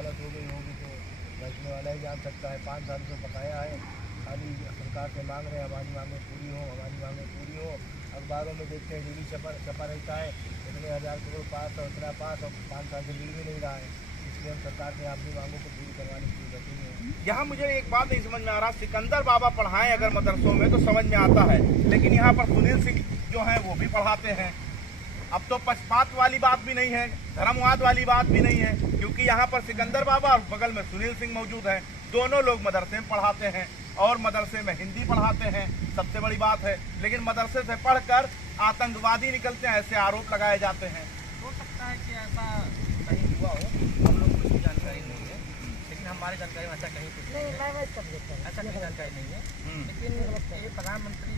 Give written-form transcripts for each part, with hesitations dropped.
हालत हो गई होगी तो बैठने वाला ही जान सकता है। 5 साल से बकाया है, खाली सरकार से मांग रहे हैं हमारी मांगें पूरी हो, हमारी मांगें पूरी हो। अखबारों में देखते हैं डेली छपा रहता है इतने 1000 करोड़ पास और इतना पास, और 5 साल से मिल भी नहीं रहा है। इसलिए हम सरकार से अपनी मांगों को पूरी करवाने के लिए बैठे हैं। यहाँ मुझे एक बात नहीं समझ में आ रहा, सिकंदर बाबा पढ़ाएं अगर मदरसों में तो समझ में आता है, लेकिन यहाँ पर सुनील सिंह जो है वो भी पढ़ाते हैं। अब तो पक्षपात वाली बात भी नहीं है, धर्मवाद वाली बात भी नहीं है, क्योंकि यहाँ पर सिकंदर बाबा और बगल में सुनील सिंह मौजूद हैं। दोनों लोग मदरसे में पढ़ाते हैं और मदरसे में हिंदी पढ़ाते हैं, सबसे बड़ी बात है। लेकिन मदरसे से पढ़कर आतंकवादी निकलते हैं, ऐसे आरोप लगाए जाते हैं। हो सकता है कि ऐसा कहीं हुआ हो, हम लोग को उसकी जानकारी नहीं है, लेकिन हमारी जानकारी में ऐसा कहीं कुछ नहीं है, ऐसा कहीं जानकारी नहीं है। लेकिन ये प्रधानमंत्री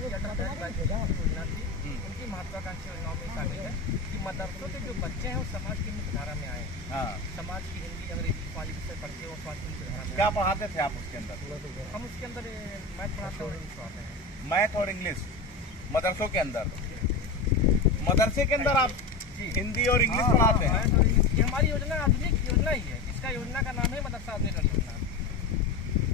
योजना थी, उनकी महत्वाकांक्षी योजनाओं में शामिल है कि मदरसों के जो बच्चे हैं वो समाज की मुख्य धारा में आए, समाज की हिंदी अंग्रेजी वाली विषय पढ़ते हो, समाज की मुख्य धारा में। क्या पढ़ाते थे आप उसके अंदर? हम उसके अंदर मैथ पढ़ाते और इंग्लिश पढ़ाते हैं। मैथ और इंग्लिश मदरसों के अंदर, मदरसे के अंदर आप हिंदी और इंग्लिश पढ़ाते हैं। ये हमारी योजना आधुनिक योजना ही है, इसका योजना का नाम है मदरसा आधुनिकीकरण योजना।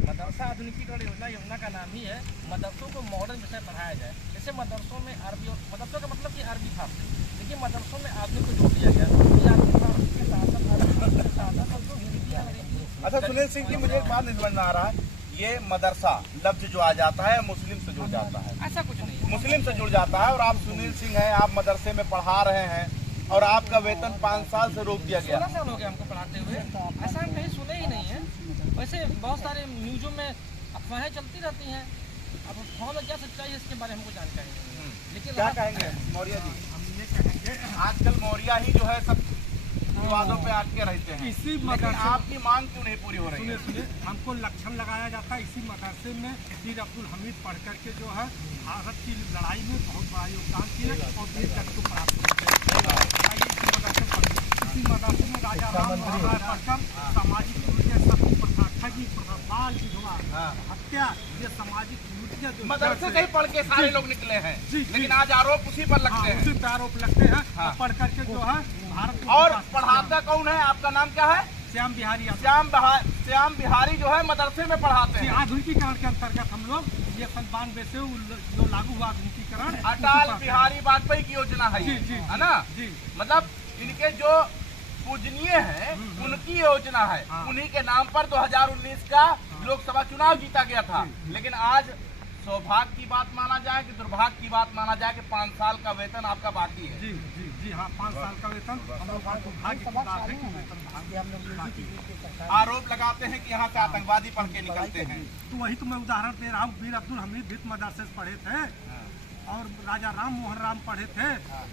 मदरसा आधुनिकीकरण योजना का नाम ही है मदरसों को मॉडर्न विषय पढ़ाया जाए। जैसे मदरसों में अरबी, और मदरसों का मतलब कि अरबी फारसी, लेकिन मदरसों में आधुनिक को जोड़ दिया गया। अच्छा सुनील सिंह जी, मुझे एक बात नहीं समझ में आ रहा है, ये मदरसा लफ्ज जो आ जाता है मुस्लिम से जुड़ जाता है, ऐसा कुछ नहीं है, मुस्लिम से जुड़ जाता है। और आप सुनील सिंह हैं, आप मदरसे में पढ़ा रहे हैं और आपका वेतन 5 साल से रोक दिया गया। 16 साल हो गया हमको पढ़ाते हुए, ऐसा हम कहीं सुने ही नहीं है। वैसे बहुत सारे न्यूज़ों में अफवाहें चलती रहती हैं, अब अफवाह में क्या सच्चाई है इसके बारे में हमको जानकारी नहीं है। लेकिन क्या कहेंगे मौर्य जी? आजकल मौर्य ही जो है सब विवादों पे आके रहते हैं, इसी लेकिन मदरसे आपकी मांग क्यों नहीं पूरी हो रही है? सुनिए, हमको लक्षण लगाया जाता है। इसी मदरसे में वीर अब्दुल हमीद पढ़ करके जो है भारत की लड़ाई में बहुत बड़ा योगदान किया और वीर जंग को प्राप्त किया। इसी मदरसे में राजा राम पढ़कर सामाजिक नीतियाँ, सती प्रथा, ठगी प्रथा, बाल विधवा, हत्या, ये सामाजिक नीतियाँ जो मदरसे से ही पढ़ के सारे लोग निकले हैं, लेकिन आज आरोप उसी पर लगते हैं। उसी पे आरोप लगते हैं। पढ़ करके जो है भारत और पढ़ाता कौन है? आपका नाम क्या है? श्याम बिहारी। श्याम बिहारी जो है मदरसे में पढ़ाते हैं। आधुनिकीकरण के अंतर्गत हम लोग ये 92 से जो लागू हुआ आधुनिकीकरण, अटल बिहारी वाजपेयी की योजना है, है ना? मतलब इनके जो पूजनीय है उनकी योजना है, उन्हीं के नाम पर 2019 का लोकसभा चुनाव जीता गया था। लेकिन आज सौभाग्य की बात माना जाए कि दुर्भाग्य की बात माना जाए कि 5 साल का वेतन आपका बाकी है। जी हाँ, 5 साल का वेतन हम लोग दुर्भाग्य की बात है कि वेतन बाकी है। आरोप लगाते हैं कि यहाँ से आतंकवादी पढ़ के निकलते हैं। तो वही तो मैं उदाहरण दे रहा हूँ। वीर अब्दुल हमीद भी मदरसे से पढ़े थे और राजा राम मोहन राम पढ़े थे।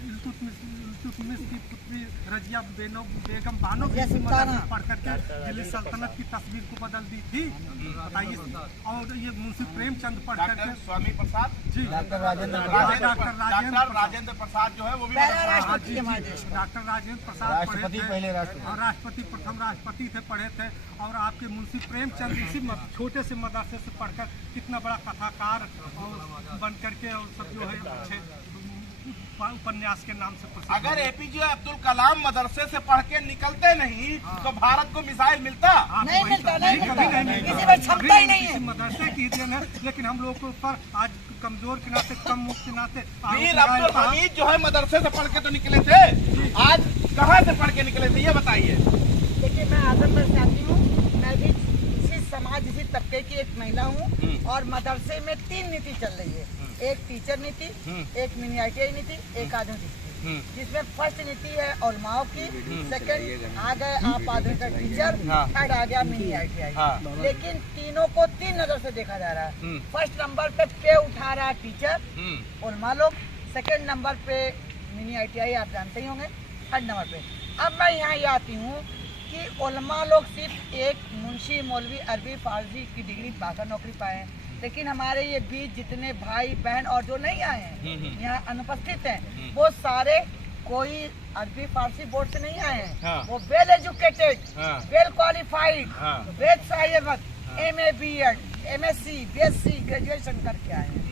इल्तुतमिश की पुत्री रजिया बेगम बानो भी पढ़ करके दिल्ली सल्तनत की तस्वीर को बदल दी थी, बताइए। और ये मुंशी प्रेमचंद पढ़ करके, स्वामी प्रसाद जी, डॉक्टर राजेंद्र प्रसाद जो है वो भी डॉक्टर राजेंद्र प्रसाद पढ़े थे और राष्ट्रपति, प्रथम राष्ट्रपति थे, पढ़े थे। और आपके मुंशी प्रेमचंद इसी छोटे से मदरसे से पढ़कर कितना बड़ा कथाकार बन करके और सब जो है अच्छे उपन्यास के नाम से प्रसिद्ध। अगर एपीजे अब्दुल कलाम मदरसे से पढ़ के निकलते नहीं तो भारत को मिसाइल मिलता नहीं मिलता, किसी में क्षमता ही नहीं है। मदरसे की देन है, लेकिन हम लोगों के ऊपर आज कमजोर के नाते, कम मुख के नाते वीर अब्दुल हमीद जो है मदरसे से पढ़ के तो निकले थे, आज कहाँ से पढ़ के निकले थे ये बताइए। देखिए, मैं आजमगढ़ से आती हूँ, मैं भी इसी समाज, इसी तबके की एक महिला हूँ। और मदरसे में 3 नीति चल रही है, एक टीचर नीति, एक मिनी ITI नीति, एक आधुनिक नीति। जिसमें फर्स्ट नीति है उलमाओं की, सेकंड आ गए आप आधुनिक टीचर, थर्ड आ गया मिनी ITI। लेकिन तीनों को 3 नजर से देखा जा रहा है। फर्स्ट नंबर पे उठा रहा है टीचर, उलमा लोग। सेकंड नंबर पे मिनी ITI, आप जानते ही होंगे। थर्ड नंबर पे अब मैं यहाँ ये आती हूँ कि उलमा लोग सिर्फ एक मुंशी मौलवी अरबी फारसी की डिग्री पाकर नौकरी पाए हैं, लेकिन हमारे ये बीच जितने भाई बहन और जो नहीं आए हैं, यहाँ अनुपस्थित हैं, वो सारे कोई अरबी फारसी बोर्ड से नहीं आए हैं। वो वेल एजुकेटेड, वेल क्वालिफाइड, वेद साहिबत, MA BEd, MSc BSc graduation करके आए हैं।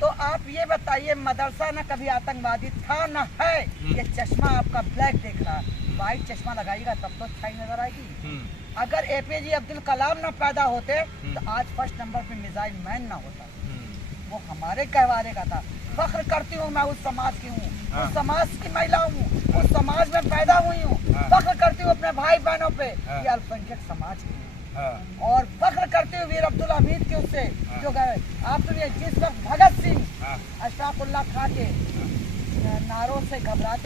तो आप ये बताइए, मदरसा ना कभी आतंकवादी था ना है। ये चश्मा आपका ब्लैक देख रहा है, वाइट चश्मा लगाएगा तब तो अच्छाई नजर आएगी। अगर एपीजे अब्दुल कलाम ना पैदा होते तो आज फर्स्ट नंबर पे मिसाइल मैन ना होता। वो हमारे कहवारे का था। फख्र करती हूँ मैं उस समाज की हूँ, उस समाज की महिला हूँ, उस समाज में पैदा हुई हूँ। फख्र करती हूँ अपने भाई बहनों पे कि अल्पसंख्यक समाज की हूँ। और फख्र करती हूँ वीर अब्दुल हमीद के उससे जो गए। आप सुनिए, जिस वक्त भगत सिंह अशफाकुल्लाह खां के नारों से घबराते